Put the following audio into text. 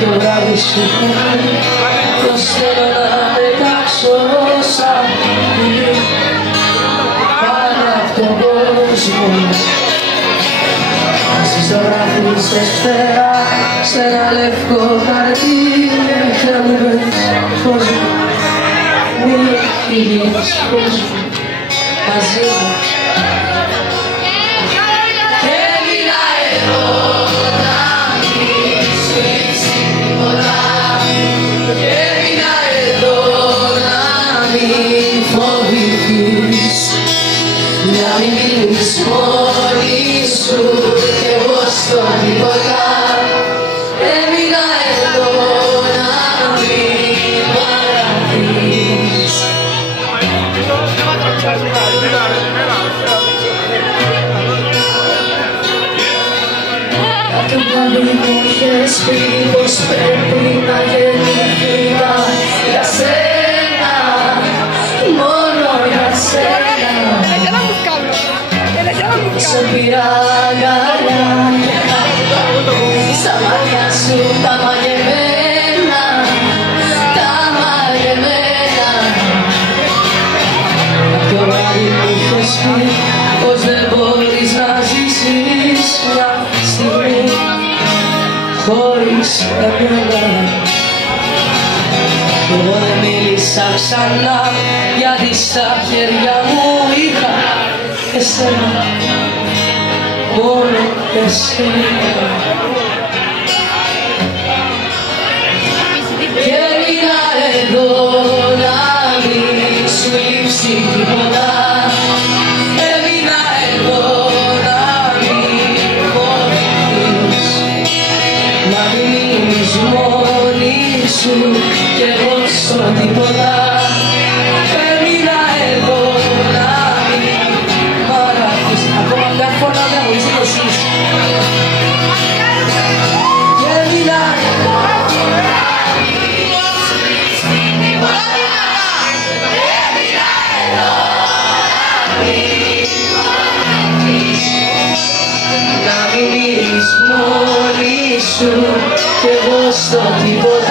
το βράδυ σου πως θέλω να πετάξω σαν πουλί πάνω απ' τον κόσμο. Στις ζωγραφίσες φτερά σε ένα λευκό χαρτί και μου πες φως μου, μη φύγεις φως μου μαζί μου. Να μην μείνεις μόνη σου κι εγώ στο τίποτα. Έμεινα εδώ να μην παραδείς. Κάθε πάλι μου είχες πει πως πρέπει να γεννήθηκα για σένα, μόνο για σένα. Σε πήρα αγκαλιά και στα μάτια σου τα μαγεμένα, τα μαγεμένα. Κάποιο βράδυ μου είχες πει πως δεν μπορείς να ζήσεις μια στιγμή χωρίς εμένα. Εγώ δεν μίλησα ξανά γιατί στα χέρια μου είχα εσένα, μόνο εσένα. Και έμεινα εδώ να μην σου λείψει τίποτα. Έμεινα εδώ να μην φοβηθείς, να μην μείνεις μόνη σου κι εγώ στο τίποτα. Έμεινα εδώ να μην παραδείς. Ακόμα μια φορά να βοηθείς εσείς. Και έμεινα εδώ να μην σου λείψει τίποτα. Έμεινα εδώ να μην φοβηθείς, να μην μείνεις μόνη σου κι εγώ στο τίποτα.